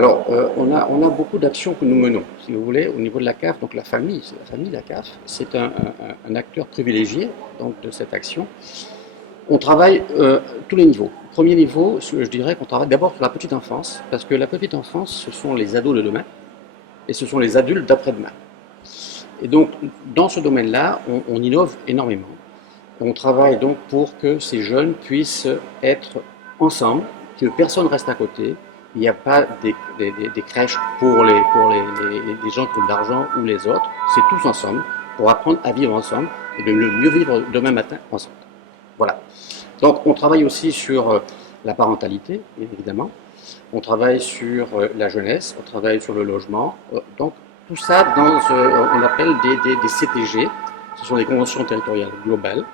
Alors, on a beaucoup d'actions que nous menons, si vous voulez, au niveau de la CAF. Donc la famille, la CAF, c'est un acteur privilégié donc, de cette action. On travaille tous les niveaux. Premier niveau, je dirais qu'on travaille d'abord sur la petite enfance, parce que la petite enfance, ce sont les ados de demain, et ce sont les adultes d'après-demain. Et donc, dans ce domaine-là, on innove énormément. On travaille donc pour que ces jeunes puissent être ensemble, que personne reste à côté. Il n'y a pas des crèches pour les gens qui ont de l'argent ou les autres. C'est tous ensemble pour apprendre à vivre ensemble et de mieux vivre demain matin ensemble. Voilà. Donc on travaille aussi sur la parentalité, évidemment. On travaille sur la jeunesse, on travaille sur le logement. Donc tout ça dans ce on appelle des CTG. Ce sont des conventions territoriales globales.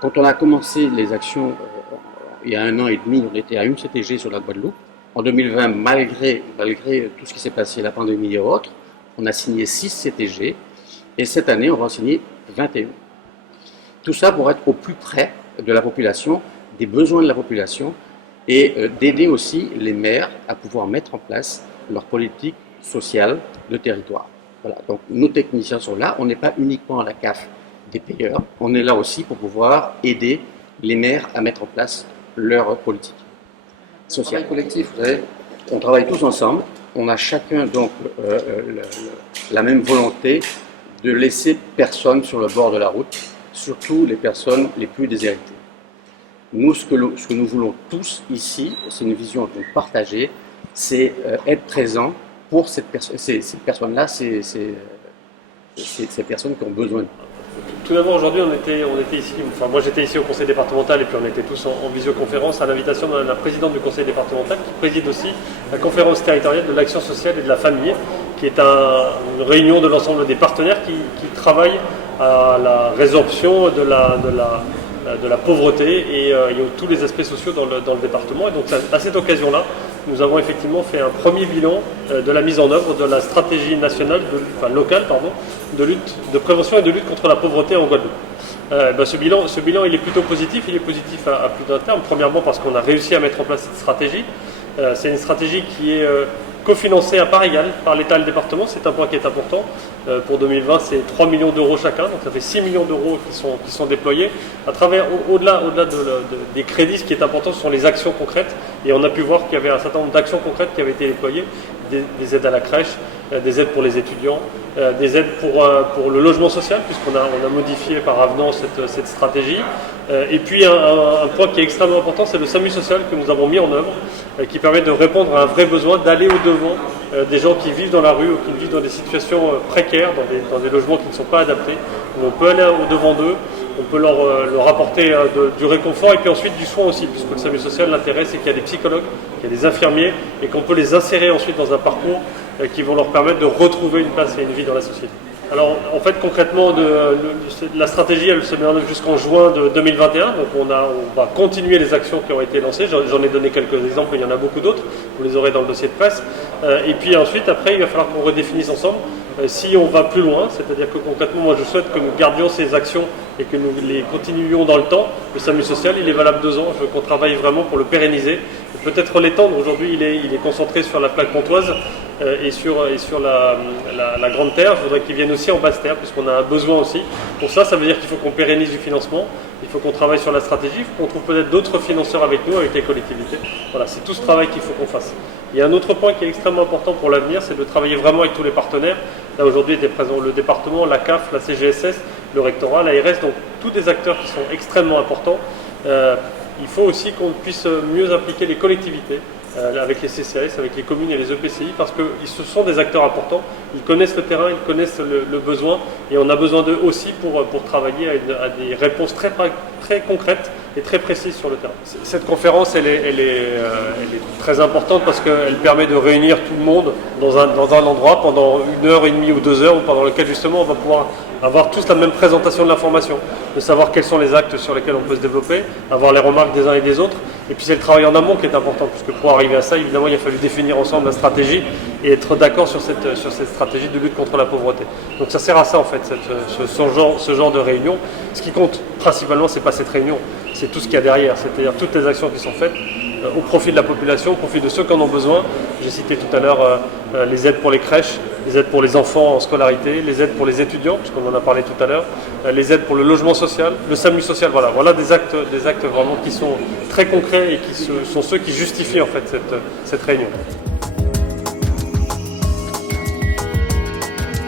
Quand on a commencé les actions il y a 1 an et demi, on était à une CTG sur la Guadeloupe. En 2020, malgré tout ce qui s'est passé, la pandémie et autres, on a signé 6 CTG. Et cette année, on va en signer 21. Tout ça pour être au plus près de la population, des besoins de la population, et d'aider aussi les maires à pouvoir mettre en place leur politique sociale de territoire. Voilà. Donc nos techniciens sont là, on n'est pas uniquement à la CAF des payeurs, on est là aussi pour pouvoir aider les maires à mettre en place leur politique sociale. Travail collectif, vous savez, on travaille tous ensemble, on a chacun donc la même volonté de laisser personne sur le bord de la route, surtout les personnes les plus déshéritées. Nous, ce que nous voulons tous ici, c'est une vision partagée, c'est être présent pour ces personnes-là, ces personnes qui ont besoin de nous. Tout d'abord, aujourd'hui, on était ici, enfin moi j'étais ici au conseil départemental et puis on était tous en visioconférence à l'invitation de la présidente du conseil départemental qui préside aussi la conférence territoriale de l'action sociale et de la famille, qui est une réunion de l'ensemble des partenaires qui travaillent à la résorption de la pauvreté et tous les aspects sociaux dans le département. Et donc à cette occasion-là, nous avons effectivement fait un premier bilan de la mise en œuvre de la stratégie nationale, locale, de prévention et de lutte contre la pauvreté en Guadeloupe. Ce bilan, il est plutôt positif. Il est positif à plus d'un terme. Premièrement, parce qu'on a réussi à mettre en place cette stratégie. C'est une stratégie qui est cofinancée à part égale par l'État et le département. C'est un point qui est important. Pour 2020, c'est 3 millions d'euros chacun. Donc ça fait 6 millions d'euros qui sont déployés. À travers, au-delà des crédits, ce qui est important, ce sont les actions concrètes. Et on a pu voir qu'il y avait un certain nombre d'actions concrètes qui avaient été déployées. Des aides à la crèche, des aides pour les étudiants, des aides pour le logement social, puisqu'on a modifié par avenant cette stratégie. Et puis un point qui est extrêmement important, c'est le SAMU social que nous avons mis en œuvre, qui permet de répondre à un vrai besoin, d'aller au-devant des gens qui vivent dans la rue ou qui vivent dans des situations précaires, dans des logements qui ne sont pas adaptés. On peut aller au-devant d'eux, on peut leur apporter du réconfort et puis ensuite du soin aussi, puisque le SAMU social, l'intérêt c'est qu'il y a des psychologues, qu'il y a des infirmiers et qu'on peut les insérer ensuite dans un parcours qui vont leur permettre de retrouver une place et une vie dans la société. Alors en fait concrètement, la stratégie elle se met en œuvre jusqu'en juin de 2021, donc on va continuer les actions qui ont été lancées, j'en ai donné quelques exemples, mais il y en a beaucoup d'autres, vous les aurez dans le dossier de presse, et puis ensuite après il va falloir qu'on redéfinisse ensemble si on va plus loin, c'est-à-dire que concrètement moi je souhaite que nous gardions ces actions et que nous les continuions dans le temps. Le SAMU social il est valable 2 ans, je veux qu'on travaille vraiment pour le pérenniser, peut-être l'étendre. Aujourd'hui il est concentré sur la plaque pontoise et sur la grande terre. Je voudrais qu'il vienne aussi en basse terre puisqu'on a un besoin aussi. Pour ça veut dire qu'il faut qu'on pérennise du financement, il faut qu'on travaille sur la stratégie, il faut qu'on trouve peut-être d'autres financeurs avec nous, avec les collectivités. Voilà, c'est tout ce travail qu'il faut qu'on fasse. Il y a un autre point qui est extrêmement important pour l'avenir, c'est de travailler vraiment avec tous les partenaires. Là aujourd'hui était présent le département, la CAF, la CGSS, le rectorat, l'ARS, donc tous des acteurs qui sont extrêmement importants. Il faut aussi qu'on puisse mieux impliquer les collectivités, avec les CCAS, avec les communes et les EPCI, parce que ce sont des acteurs importants, ils connaissent le terrain, ils connaissent le besoin, et on a besoin d'eux aussi pour travailler à des réponses très concrètes et très précises sur le terrain. Cette conférence, elle est très importante parce qu'elle permet de réunir tout le monde dans un endroit pendant 1h30 ou 2 heures, pendant lequel justement on va pouvoir avoir tous la même présentation de l'information, de savoir quels sont les actes sur lesquels on peut se développer, avoir les remarques des uns et des autres. Et puis c'est le travail en amont qui est important, puisque pour arriver à ça, évidemment, il a fallu définir ensemble la stratégie et être d'accord sur cette stratégie de lutte contre la pauvreté. Donc ça sert à ça en fait, ce genre de réunion. Ce qui compte principalement, c'est pas cette réunion, c'est tout ce qu'il y a derrière, c'est-à-dire toutes les actions qui sont faites au profit de la population, au profit de ceux qui en ont besoin. J'ai cité tout à l'heure les aides pour les crèches, les aides pour les enfants en scolarité, les aides pour les étudiants, puisqu'on en a parlé tout à l'heure, les aides pour le logement social, le SAMU social. Voilà des actes vraiment qui sont très concrets et qui sont ceux qui justifient en fait cette réunion.